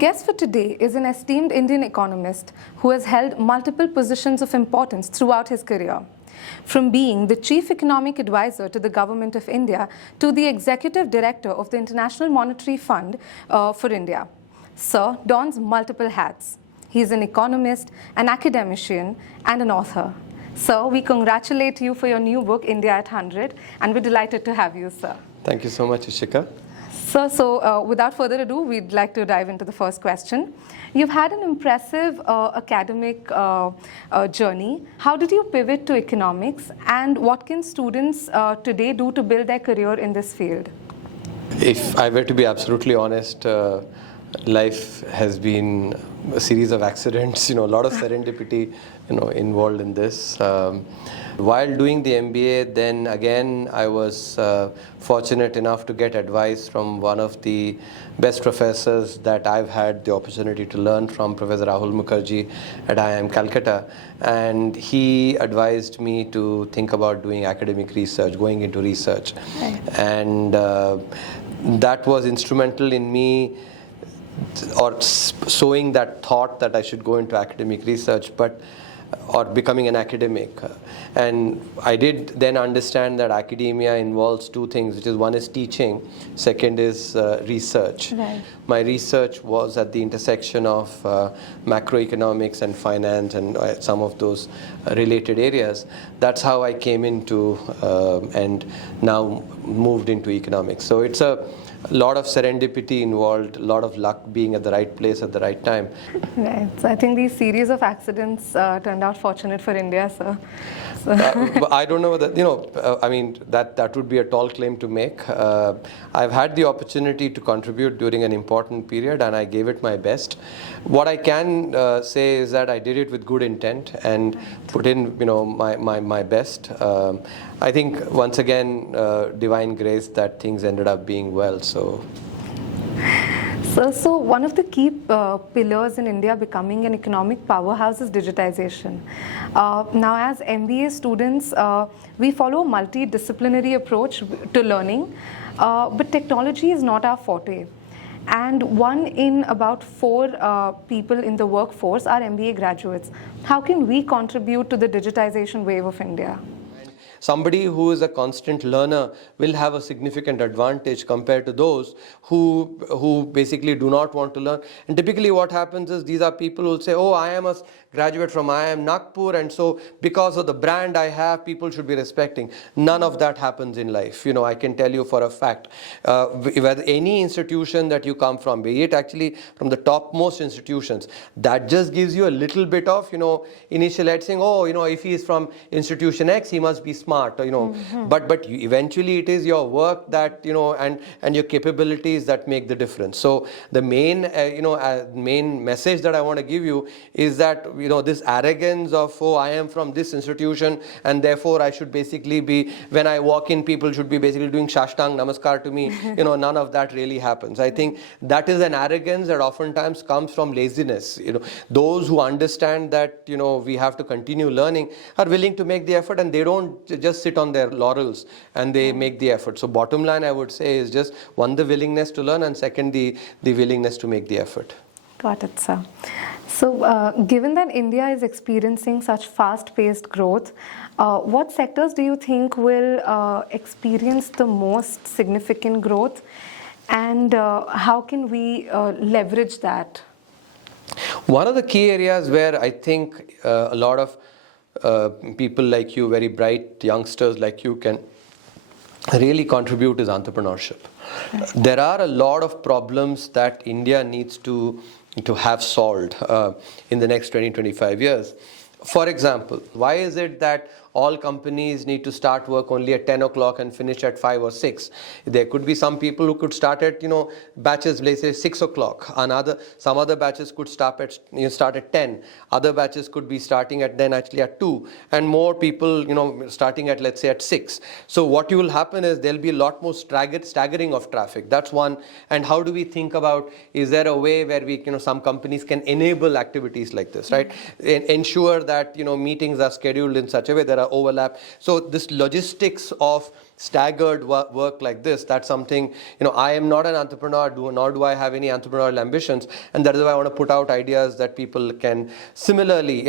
guest for today is an esteemed Indian economist who has held multiple positions of importance throughout his career. From being the Chief Economic Advisor to the Government of India to the Executive Director of the International Monetary Fund for India, Sir dons multiple hats. He is an economist, an academician, and an author. Sir, we congratulate you for your new book, India at 100, and we're delighted to have you, sir. Thank you so much, Ishika. Sir, so without further ado, we'd like to dive into the first question. You've had an impressive academic journey. How did you pivot to economics, and what can students today do to build their career in this field? If I were to be absolutely honest, life has been a series of accidents, a lot of serendipity, involved in this. While doing the MBA, then again, I was fortunate enough to get advice from one of the best professors that I've had the opportunity to learn from, Professor Rahul Mukherjee at IIM Calcutta. And he advised me to think about doing academic research, going into research. Right. And that was instrumental in me sowing that thought that I should go into academic research, or becoming an academic. And I did then understand that academia involves two things, which is one is teaching, second is research. Right. My research was at the intersection of macroeconomics and finance and some of those related areas. That's how I came into and now moved into economics. So it's a lot of serendipity involved, a lot of luck being at the right place at the right time. Right. So I think these series of accidents turned out fortunate for India, sir. So. I don't know whether, that would be a tall claim to make. I've had the opportunity to contribute during an important period and I gave it my best. What I can say is that I did it with good intent and put in, my best. I think once again, divine grace that things ended up being well. So one of the key pillars in India becoming an economic powerhouse is digitization. Now, as MBA students, we follow a multidisciplinary approach to learning, but technology is not our forte. And 1 in about 4 people in the workforce are MBA graduates. How can we contribute to the digitization wave of India? Somebody who is a constant learner will have a significant advantage compared to those who basically do not want to learn. And typically what happens is these are people who will say, oh, I am a graduate from IIM Nagpur, and so because of the brand I have, people should be respecting. None of that happens in life. I can tell you for a fact. Whether any institution that you come from, be it actually from the topmost institutions, that just gives you a little bit of, initial edge saying, oh, if he is from institution X, he must be smart, Mm-hmm. But eventually it is your work that, and your capabilities that make the difference. So the main, main message that I want to give you is that, this arrogance of, oh, I am from this institution and therefore I should basically be, when I walk in, people should be basically doing Shashtang Namaskar to me. None of that really happens. I think that is an arrogance that oftentimes comes from laziness. Those who understand that, we have to continue learning are willing to make the effort, and they don't just sit on their laurels and they make the effort. So bottom line, I would say, is just one, the willingness to learn, and second, the willingness to make the effort. Got it, sir. So given that India is experiencing such fast-paced growth, what sectors do you think will experience the most significant growth, and how can we leverage that? One of the key areas where I think a lot of people like you, very bright youngsters like you, can really contribute is entrepreneurship. Right. There are a lot of problems that India needs to have solved in the next 20-25 years. For example, why is it that all companies need to start work only at 10 o'clock and finish at 5 or 6? There could be some people who could start at, batches, let's say 6 o'clock. Some other batches could start at 10. Other batches could be starting at actually at 2. And more people, starting at, let's say, at 6. So what will happen is there'll be a lot more staggering of traffic. That's one. And how do we think about, is there a way where we, some companies can enable activities like this, right? Ensure that, meetings are scheduled in such a way there are overlap. So this logistics of staggered work like this. That's something, I am not an entrepreneur, nor do I have any entrepreneurial ambitions, and that is why I want to put out ideas that people can. Similarly,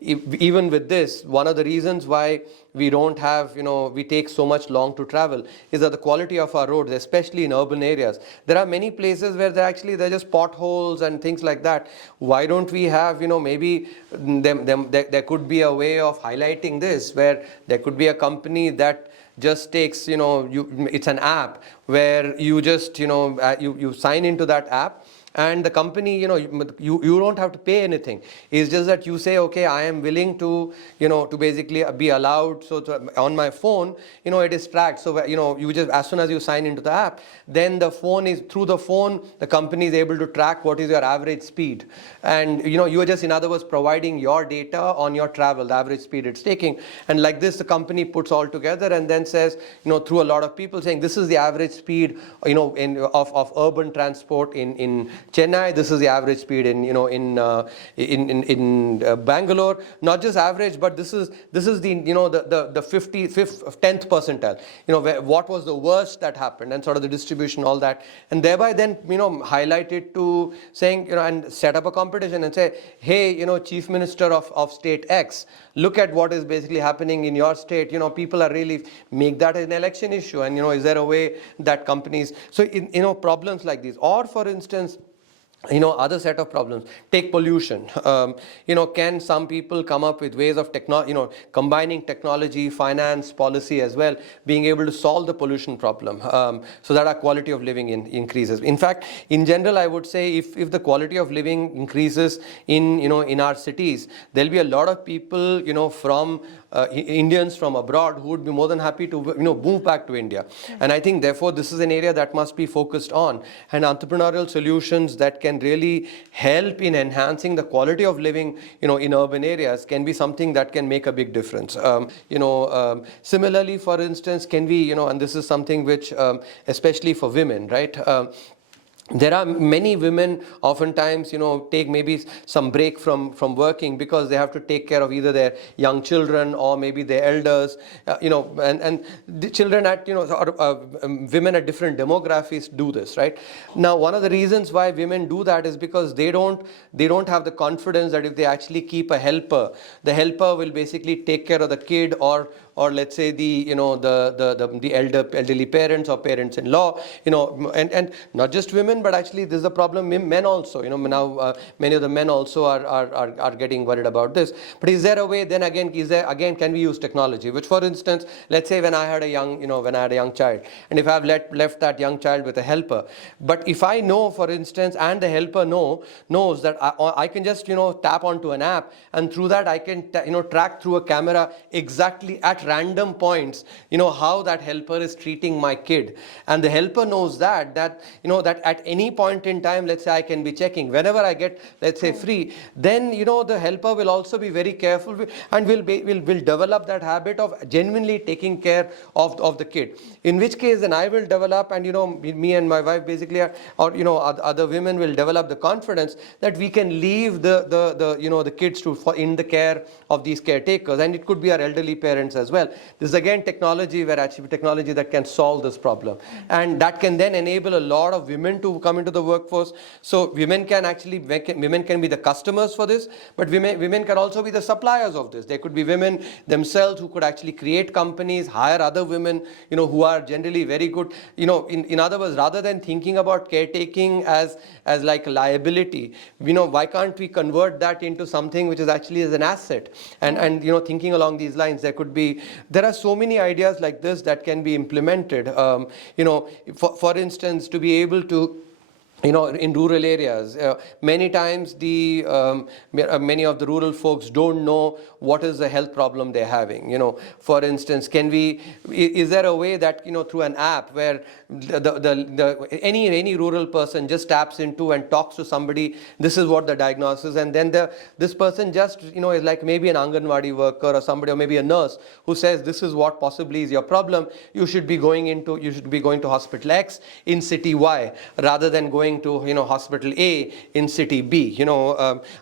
even with this, one of the reasons why we don't have, we take so much long to travel is that the quality of our roads, especially in urban areas. There are many places where they're just potholes and things like that. Why don't we have, maybe there could be a way of highlighting this, where there could be a company that just takes, it's an app where you just, you sign into that app, and the company, you don't have to pay anything. It's just that you say, okay, I am willing to, to basically be allowed. So on my phone, it is tracked. So, you just, as soon as you sign into the app, then through the phone, the company is able to track what is your average speed. And, you are just, in other words, providing your data on your travel, the average speed it's taking. And like this, the company puts all together and then says, through a lot of people saying, this is the average speed, of urban transport in Chennai, this is the average speed in Bangalore. Not just average, but this is the the 10th percentile. What was the worst that happened, and sort of the distribution, all that, and thereby then highlight it to saying and set up a competition and say, hey, Chief Minister of State X, look at what is basically happening in your state. People are really make that an election issue, and is there a way that companies, so problems like these, or for instance, other set of problems. Take pollution. Can some people come up with ways of combining technology, finance, policy as well, being able to solve the pollution problem, so that our quality of living increases. In fact, in general, I would say if the quality of living increases in our cities, there'll be a lot of people, from Indians from abroad who would be more than happy to move back to India. And I think therefore this is an area that must be focused on, and entrepreneurial solutions that can really help in enhancing the quality of living in urban areas can be something that can make a big difference. Similarly, for instance, can we and this is something which especially for women, right? There are many women oftentimes, take maybe some break from working because they have to take care of either their young children or maybe their elders, and the children at, women at different demographics do this, right? Now, one of the reasons why women do that is because they don't have the confidence that if they actually keep a helper, the helper will basically take care of the kid, or let's say the elderly parents or parents-in-law, and not just women, but actually this is a problem men also. Now many of the men also are getting worried about this. But is there a way? Then again, can we use technology? Which, for instance, let's say when I had a young child, and if I've left that young child with a helper, but if I know, for instance, and the helper knows that I can just tap onto an app, and through that I can track through a camera exactly at random points how that helper is treating my kid, and the helper knows that at any point in time, let's say I can be checking whenever I get, let's say, free, then the helper will also be very careful and will develop that habit of genuinely taking care of the kid, in which case then I will develop, and me and my wife basically or other women will develop the confidence that we can leave the kids in the care of these caretakers, and it could be our elderly parents as well. This is again technology that can solve this problem, and that can then enable a lot of women to come into the workforce. So women can be the customers for this, but women can also be the suppliers of this. There could be women themselves who could actually create companies, hire other women who are generally very good. In other words, rather than thinking about caretaking as like a liability, why can't we convert that into something which is actually as an asset? And thinking along these lines, there are so many ideas like this that can be implemented. For instance, to be able to in rural areas, many times many of the rural folks don't know what is the health problem they're having. For instance, is there a way that through an app where any rural person just taps into and talks to somebody, this is what the diagnosis, and then this person just is like maybe an Anganwadi worker or somebody, or maybe a nurse, who says this is what possibly is your problem. You should be going to hospital X in city Y, rather than going going to, hospital A in city B.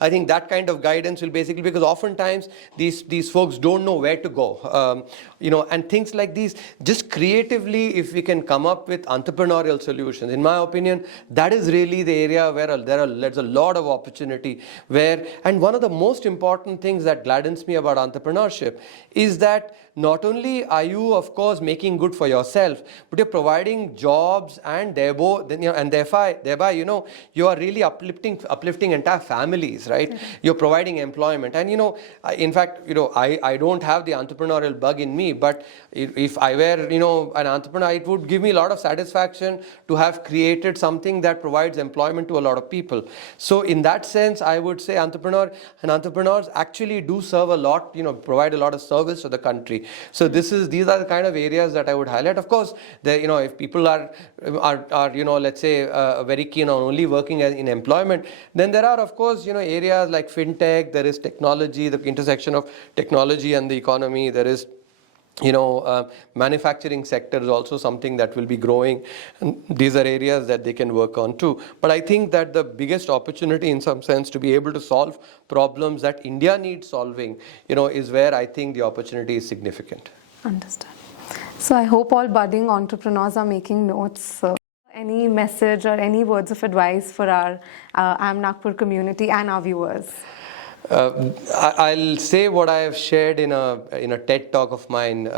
I think that kind of guidance will basically, because oftentimes these folks don't know where to go. And things like these, just creatively, if we can come up with entrepreneurial solutions, in my opinion, that is really the area where there's a lot of opportunity. And one of the most important things that gladdens me about entrepreneurship is that not only are you, of course, making good for yourself, but you're providing jobs, and thereby, you are really uplifting entire families, right? Mm-hmm. You're providing employment. And, in fact, I don't have the entrepreneurial bug in me, but if I were, an entrepreneur, it would give me a lot of satisfaction to have created something that provides employment to a lot of people. So in that sense, I would say entrepreneurs actually do serve a lot, provide a lot of service to the country. So these are the kind of areas that I would highlight. Of course, if people are let's say very keen on only working in employment, then there are, of course, areas like fintech. There is technology, the intersection of technology and the economy. There is manufacturing sector is also something that will be growing, and these are areas that they can work on too. But I think that the biggest opportunity in some sense to be able to solve problems that India needs solving, is where I think the opportunity is significant. Understand. So I hope all budding entrepreneurs are making notes. Any message or any words of advice for our IIM Nagpur community and our viewers? I'll say what I have shared in a TED talk of mine.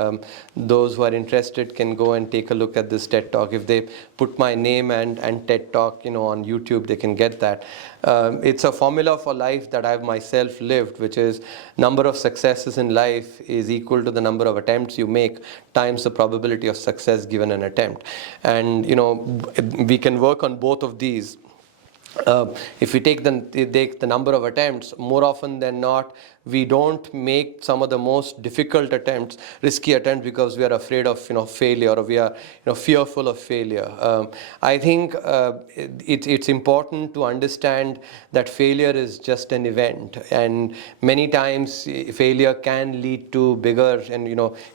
Those who are interested can go and take a look at this TED talk. If they put my name and TED talk, on YouTube, they can get that. It's a formula for life that I've myself lived, which is number of successes in life is equal to the number of attempts you make times the probability of success given an attempt. And we can work on both of these. If we take the number of attempts, more often than not, we don't make some of the most difficult attempts, risky attempts, because we are afraid of failure, or we are fearful of failure. I think it's important to understand that failure is just an event, and many times failure can lead to bigger and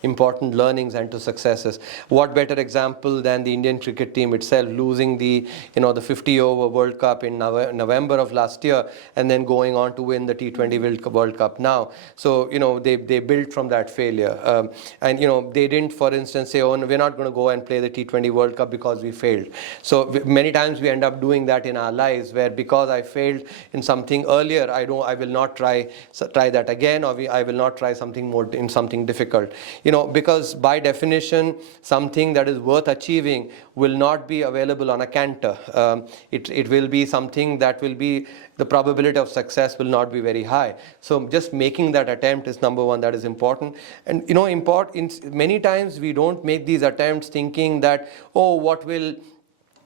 important learnings and to successes. What better example than the Indian cricket team itself losing the 50-over World Cup in November of last year, and then going on to win the T20 World Cup now. So they built from that failure, and they didn't, for instance, say, oh, no, we're not going to go and play the T20 World Cup because we failed. So many times we end up doing that in our lives, where because I failed in something earlier, I will not try that again, or I will not try something more in something difficult. Because by definition, something that is worth achieving will not be available on a canter. It will be something that will be, the probability of success will not be very high. So just making that attempt is number one, that is important. And many times we don't make these attempts thinking that, oh, what will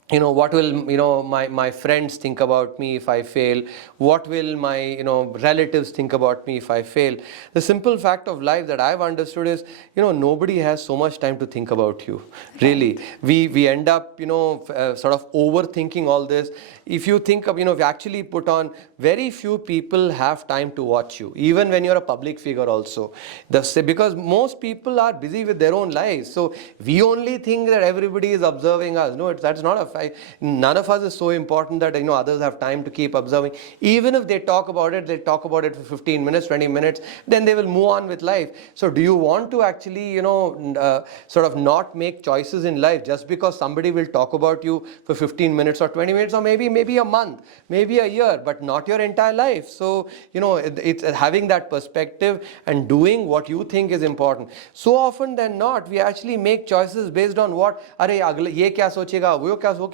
my friends think about me if I fail? What will my relatives think about me if I fail? The simple fact of life that I've understood is nobody has so much time to think about you. Really, we end up sort of overthinking all this. If you think of, if you actually put on, very few people have time to watch you, even when you're a public figure also. Because most people are busy with their own lives. So we only think that everybody is observing us. No, that's not a fact. None of us is so important that others have time to keep observing. Even if they talk about it, they'll talk about it for 15 minutes, 20 minutes, then they will move on with life. So do you want to actually, sort of not make choices in life just because somebody will talk about you for 15 minutes or 20 minutes, or maybe a month, maybe a year, but not your entire life? So, it's having that perspective and doing what you think is important. So often than not, we actually make choices based on what, ye kya sochega, wo kya sochega.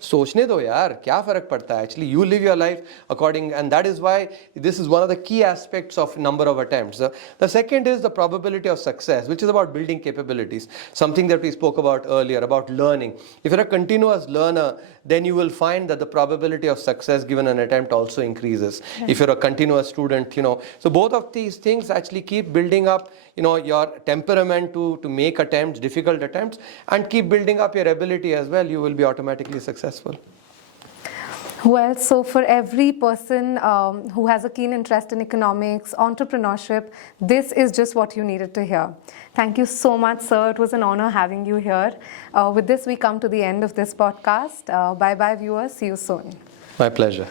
Sochne do yaar, kya farak padta hai? Actually, you live your life according, and that is why this is one of the key aspects of number of attempts. The second is the probability of success, which is about building capabilities, something that we spoke about earlier, about learning. If you're a continuous learner, then you will find that the probability of success given an attempt also increases. Yeah. If you're a continuous student, so both of these things actually keep building up, your temperament to make attempts, difficult attempts, and keep building up your ability as well. You will be automatically successful. Well, so for every person who has a keen interest in economics, entrepreneurship, this is just what you needed to hear. Thank you so much, sir. It was an honor having you here. With this, we come to the end of this podcast. Bye-bye, viewers. See you soon. My pleasure.